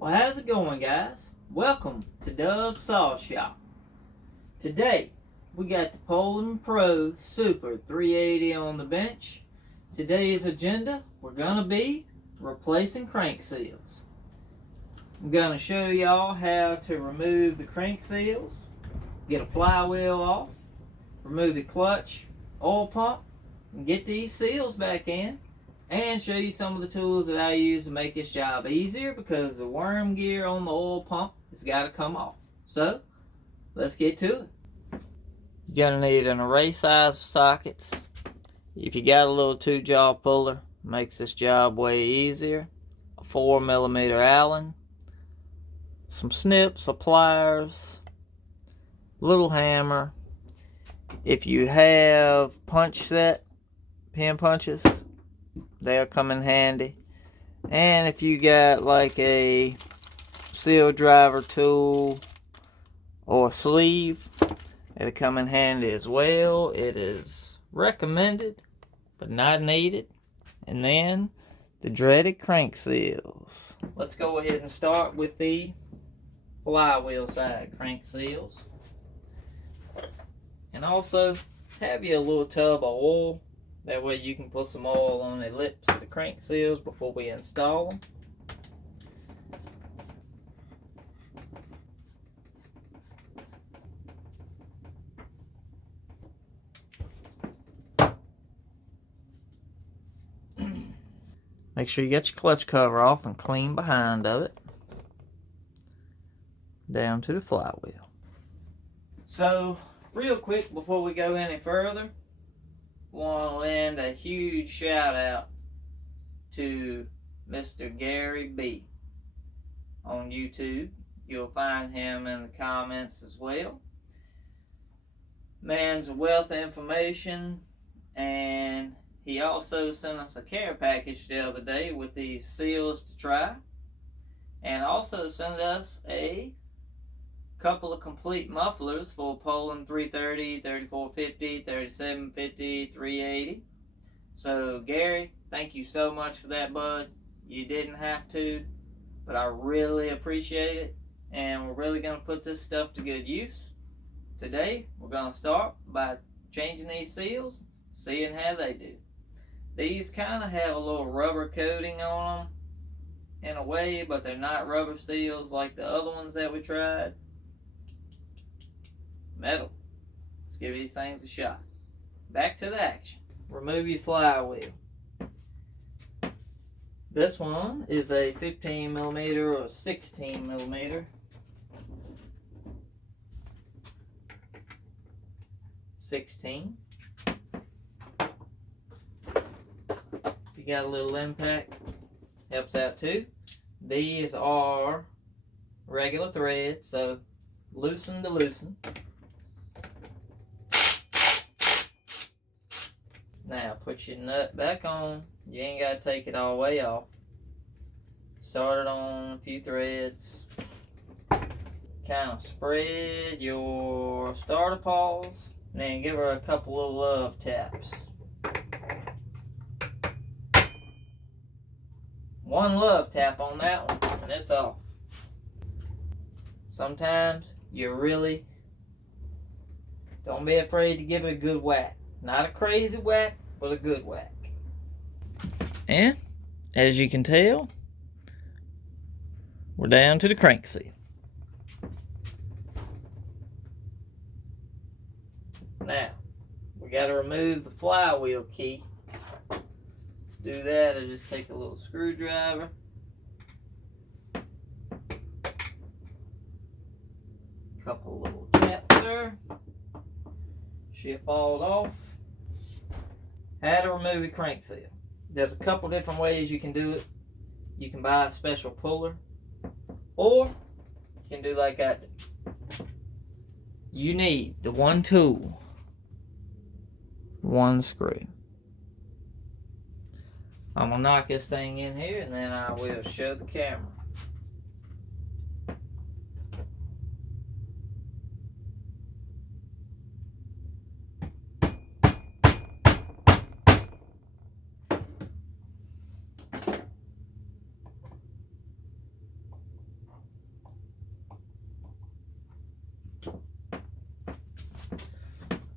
Well, how's it going, guys? Welcome to Dove's Saw Shop. Today, we got the Poulan Pro Super 380 on the bench. Today's agenda, we're going to be replacing crank seals. I'm going to show y'all how to remove the crank seals, get a flywheel off, remove the clutch, oil pump, and get these seals back in. And show you some of the tools that I use to make this job easier, because the worm gear on the oil pump has got to come off. So, let's get to it. You're going to need an array size of sockets. If you got a little 2-jaw puller, makes this job way easier. A 4mm Allen, some snips, some pliers, little hammer. If you have punch set, pin punches, they'll come in handy. And if you got like a seal driver tool or a sleeve, it'll come in handy as well. It is recommended but not needed. And then the dreaded crank seals. Let's go ahead and start with the flywheel side crank seals. And also have you a little tub of oil. That way you can put some oil on the lips of the crank seals before we install them. Make sure you get your clutch cover off and clean behind of it. Down to the flywheel. So, real quick before we go any further, want to lend a huge shout out to Mr. Gary B on YouTube. You'll find him in the comments as well. Man's a wealth of information, and he also sent us a care package the other day with these seals to try, and also sent us a couple of complete mufflers for Poulan 330, 3450, 3750, 380. So Gary, thank you so much for that, bud. You didn't have to, but I really appreciate it, and we're really going to put this stuff to good use. Today, we're going to start by changing these seals, seeing how they do. These kind of have a little rubber coating on them in a way, but they're not rubber seals like the other ones that we tried. Metal. Let's give these things a shot. Back to the action. Remove your flywheel. This one is a 15mm or 16mm. 16. If you got a little impact, helps out too. These are regular thread, so loosen to loosen. Now put your nut back on. You ain't got to take it all the way off. Start it on a few threads. Kind of spread your starter paws. Then give her a couple of love taps. One love tap on that one and it's off. Sometimes you really don't be afraid to give it a good whack. Not a crazy whack, but a good whack. And as you can tell, we're down to the crank seal. Now, we got to remove the flywheel key. To do that, I just take a little screwdriver. Couple little taps there. She'll fall off. How to remove a crank seal. There's a couple different ways you can do it. You can buy a special puller, or you can do like I did. You need the one tool, one screw. I'm gonna knock this thing in here and then I will show the camera.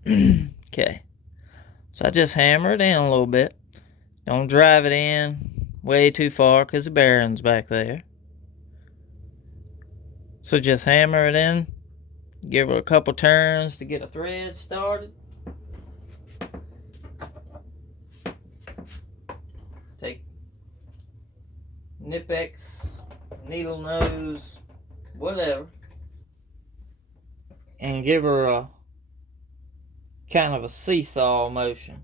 Okay. So I just hammer it in a little bit. Don't drive it in way too far because the bearing's back there. So just hammer it in. Give her a couple turns to get a thread started. Take Nip-X, needle nose, whatever, and give her a kind of a seesaw motion.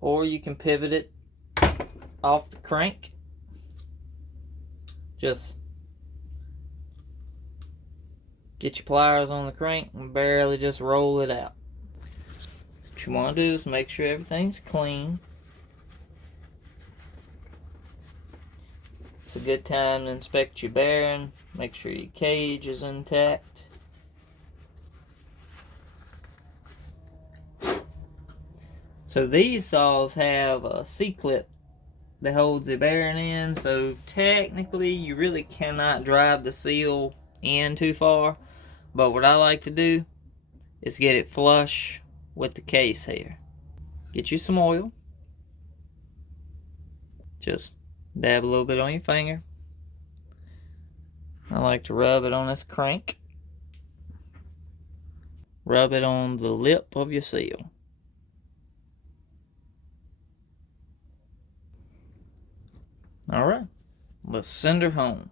Or you can pivot it off the crank. Just get your pliers on the crank and barely just roll it out. So what you want to do is make sure everything's clean. It's a good time to inspect your bearing. Make sure your cage is intact. So these saws have a C-clip that holds the bearing in, so technically you really cannot drive the seal in too far. But what I like to do is get it flush with the case here. Get you some oil. Just dab a little bit on your finger. I like to rub it on this crank. Rub it on the lip of your seal. Alright, let's send her home.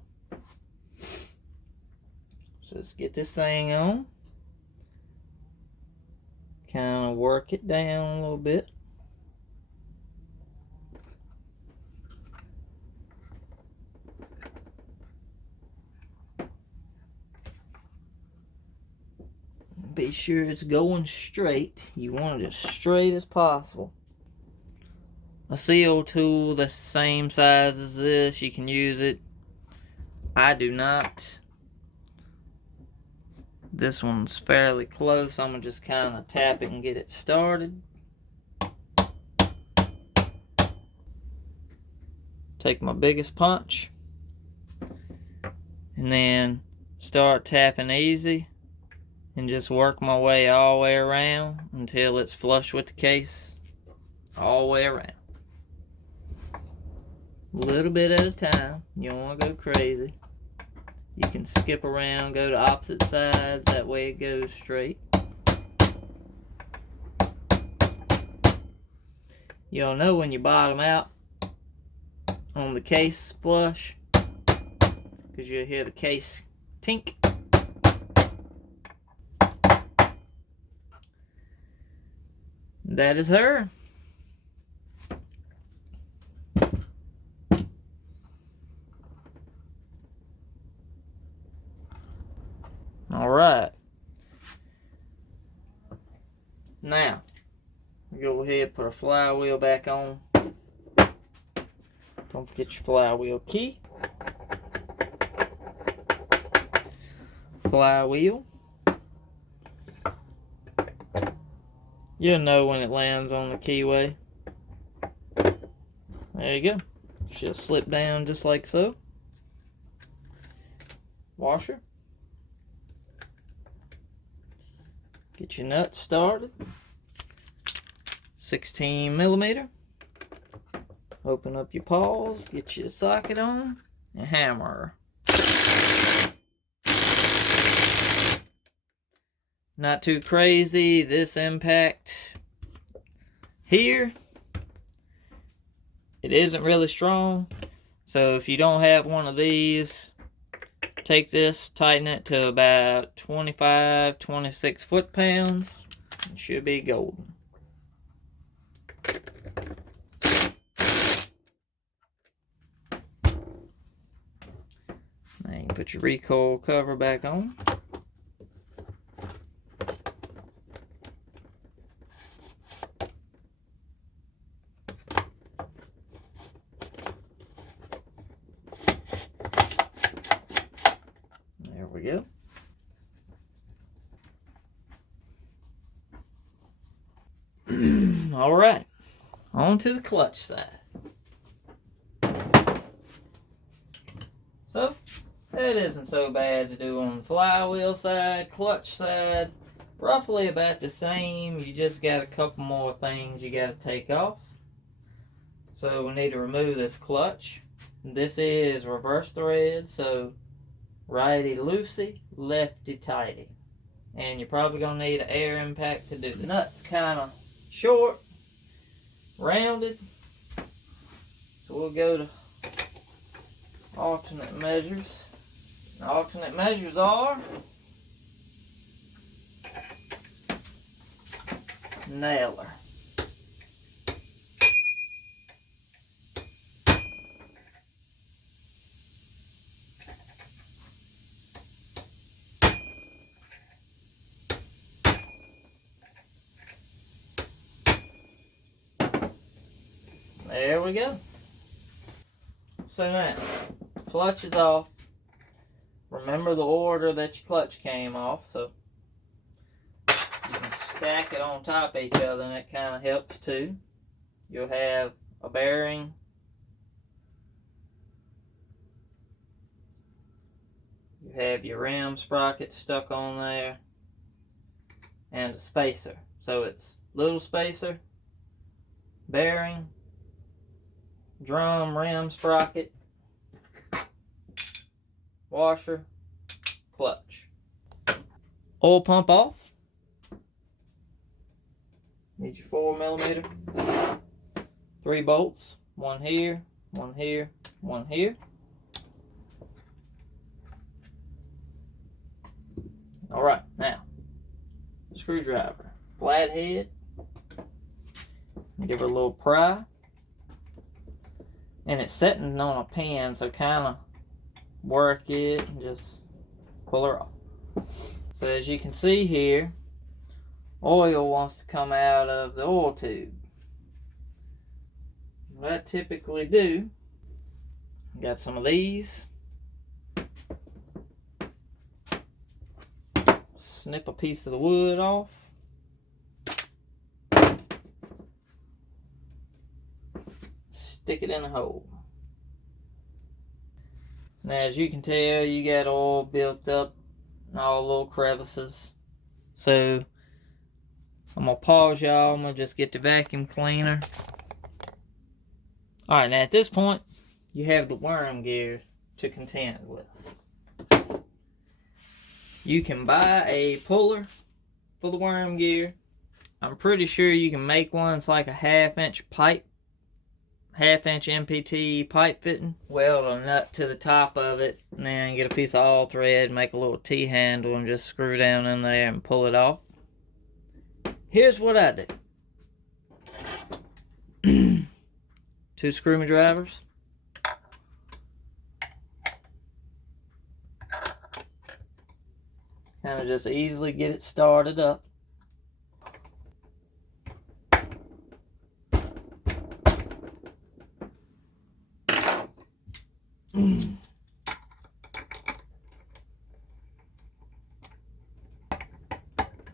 So let's get this thing on. Kind of work it down a little bit. Be sure it's going straight. You want it as straight as possible. A seal tool that's the same size as this, you can use it. I do not. This one's fairly close. I'm going to just kind of tap it and get it started. Take my biggest punch. And then start tapping easy. And just work my way all the way around until it's flush with the case. All the way around. A little bit at a time. You don't want to go crazy. You can skip around, go to opposite sides. That way it goes straight. You'll know when you bottom out on the case flush, because you'll hear the case tink. That is her. Alright. Now, go ahead and put our flywheel back on. Don't forget your flywheel key. Flywheel. You'll know when it lands on the keyway. There you go. She'll slip down just like so. Washer. Get your nut started. 16 millimeter. Open up your paws, get your socket on, and hammer. Not too crazy. This impact here, it isn't really strong. So if you don't have one of these, take this, tighten it to about 25, 26 foot-pounds. It should be golden. Now you can put your recoil cover back on. There we go. All right. On to the clutch side. So, that isn't so bad to do on the flywheel side. Clutch side, roughly about the same. You just got a couple more things you got to take off. So we need to remove this clutch. This is reverse thread, so righty loosey, lefty tighty. And you're probably going to need an air impact to do this. The nut's kind of short, rounded. So we'll go to alternate measures. The alternate measures are nailer. There we go. So now, clutch is off. Remember the order that your clutch came off, so you can stack it on top of each other, and that kind of helps too. You'll have a bearing, you have your ram sprocket stuck on there, and a spacer. So it's little spacer, bearing, drum, ram sprocket, washer, clutch. Oil pump off. Need your 4mm. 3 bolts. One here, one here, one here. Alright, now, screwdriver. Flathead. Give her a little pry. And it's sitting on a pin, so kind of work it and just pull her off. So as you can see here, oil wants to come out of the oil tube. What I typically do, got some of these. Snip a piece of the wood off. Stick it in the hole. Now as you can tell, you got oil built up in all little crevices. So I'm gonna pause y'all. I'm gonna just get the vacuum cleaner. Alright, now at this point, you have the worm gear to contend with. You can buy a puller for the worm gear. I'm pretty sure you can make one. It's like a 1/2-inch pipe, 1/2-inch MPT pipe fitting. Weld a nut to the top of it, and then get a piece of all thread, make a little T-handle, and just screw down in there and pull it off. Here's what I do. 2 screwdrivers. Kind of just easily get it started up.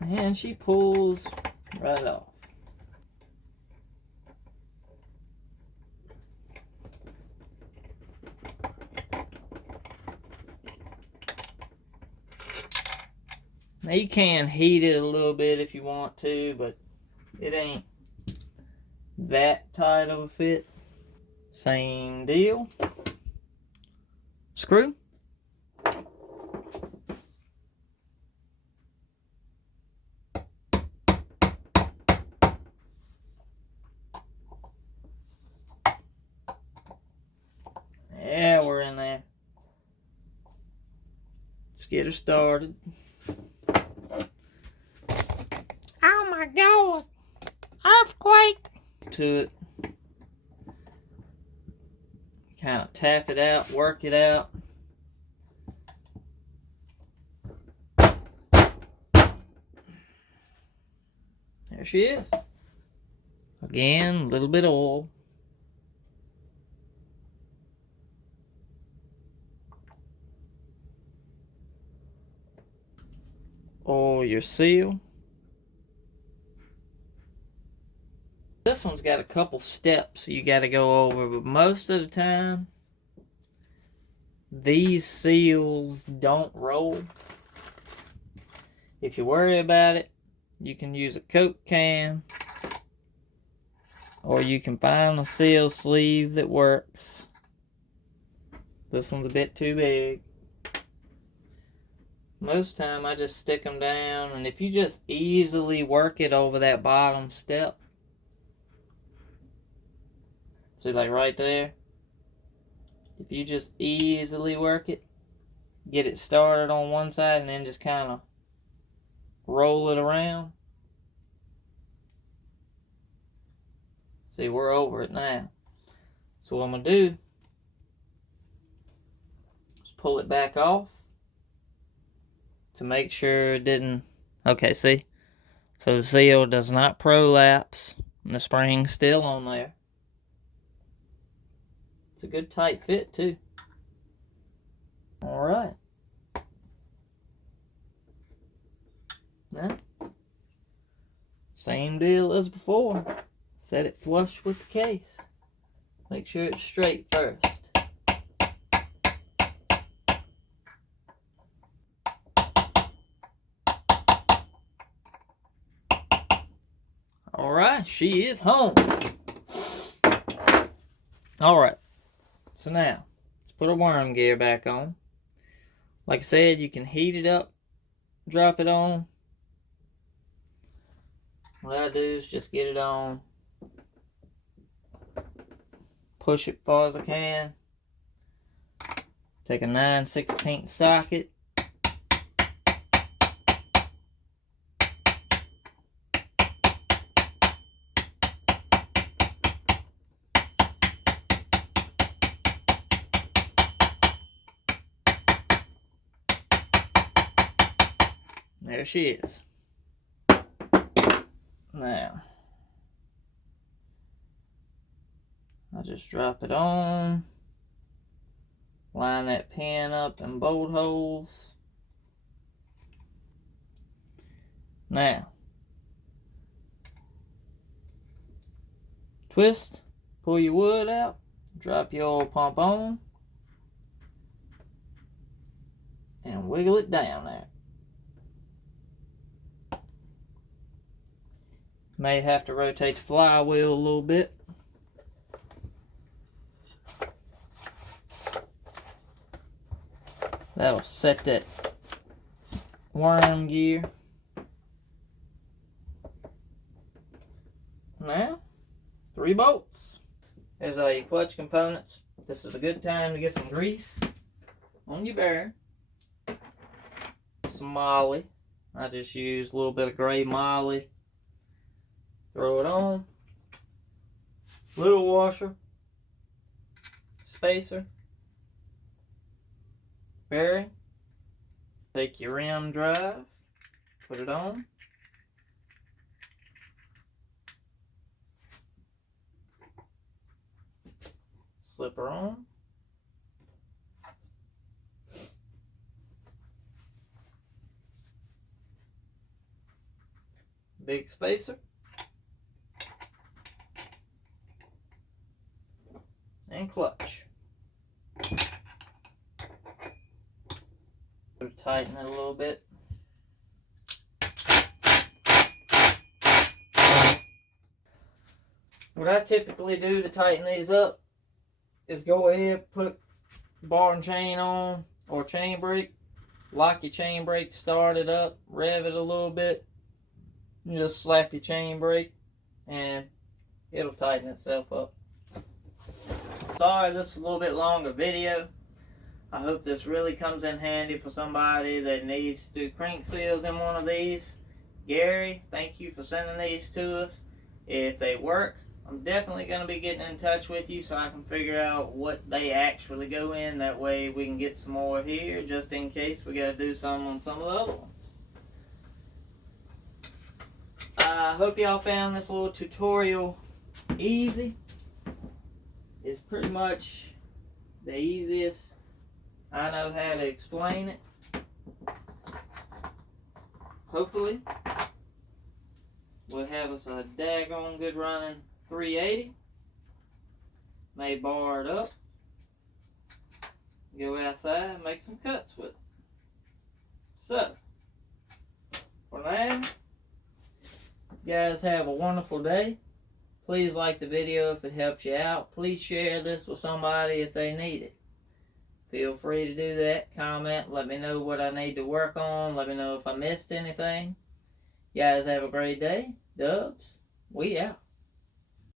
And she pulls right off. Now you can heat it a little bit if you want to, but it ain't that tight of a fit. Same deal. Screw. Yeah, we're in there. Let's get her started. Oh my God! Earthquake! To it. Kind of tap it out, work it out. There she is. Again, a little bit of oil. Oil your seal. this one's got a couple steps you got to go over, but most of the time, these seals don't roll. If you worry about it, you can use a Coke can, or you can find a seal sleeve that works. This one's a bit too big. Most time I just stick them down, and if you just easily work it over that bottom step, see, like right there, if you just easily work it, get it started on one side and then just kind of roll it around. See, we're over it now. So what I'm going to do is pull it back off to make sure it didn't... Okay, see? So the seal does not prolapse and the spring's still on there. It's a good tight fit too. Alright. Now, same deal as before. Set it flush with the case. Make sure it's straight first. Alright, she is home. Alright, so now, let's put our worm gear back on. Like I said, you can heat it up, drop it on. What I do is just get it on, push it far as I can, take a 9/16 socket, there she is. Now, I just drop it on, line that pin up in bolt holes. Now, twist, pull your wood out, drop your oil pump on, and wiggle it down there. May have to rotate the flywheel a little bit. That'll set that worm gear. Now, 3 bolts. There's all your clutch components. This is a good time to get some grease on your bearing. Some moly. I just use a little bit of gray moly. Throw it on. Little washer. Spacer. Bearing. Take your rim drive. Put it on. Slip her on. Big spacer. And clutch. Tighten it a little bit. What I typically do to tighten these up is go ahead, put bar and chain on, or chain brake, lock your chain brake, start it up, rev it a little bit, and just slap your chain brake, and it'll tighten itself up. Sorry, this is a little bit longer video. I hope this really comes in handy for somebody that needs to do crank seals in one of these. Gary, thank you for sending these to us. If they work, I'm definitely going to be getting in touch with you so I can figure out what they actually go in. That way we can get some more here just in case we got to do some on some of the other ones. I hope y'all found this little tutorial easy. It's pretty much the easiest I know how to explain it. Hopefully, we'll have us a daggone good running 380. May bar it up. Go outside and make some cuts with it. So, for now, you guys have a wonderful day. Please like the video if it helps you out. Please share this with somebody if they need it. Feel free to do that. Comment. Let me know what I need to work on. Let me know if I missed anything. You guys have a great day. Dubs, we out.